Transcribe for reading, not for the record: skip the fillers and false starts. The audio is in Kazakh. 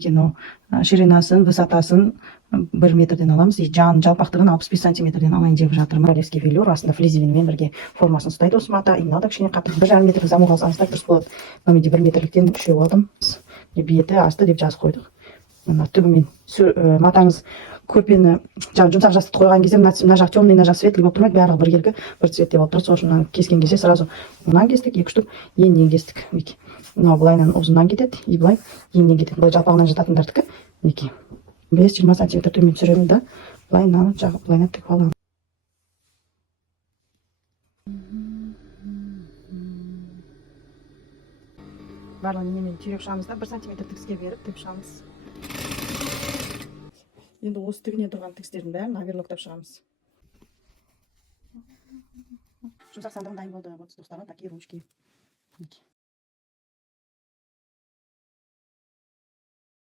кино ширинасын, высотасын 1 метрден аламыз. Жалпақтығын 65 сантиметрден алайын деп жатырмын. Королевский велюр астында флизелинмен бірге формасын ұстайды осы мата. Иына да кішкене қатты. 1,5 метр замок алсаңыздар дұрыс болады. Мына 1 метрліктен 3 алдым. Беті асты деп жазып қойдық. Мына түбімен матаңыз көрпені жұмсақ жастықты қойған кезде мына жақ темный, мына жақ светлый болып тұрмайды. Барлығы біркелкі бір цветте болып тұрады. Сол үшін кескен кезде сразу мынан кестік, 2 штук еңнен кестік. Мынау былайынан ұзыннан кетеді, и былай еңнен кетеді. Былай жалпағынан жататындардікі. 5-20 сантиметр төмен түсіремін да, былайынан жағып былайынан тігіп аламын. Барлығын немен түйрек ұшамыз да 1 сантиметр тігіске беріп тігіп ұшамыз. Енді осы тігіне тұрған тігістердің бәрін оверлоктап шығамыз. Жұмсақ сандығын дайын болды. Вот достарым такие ручки.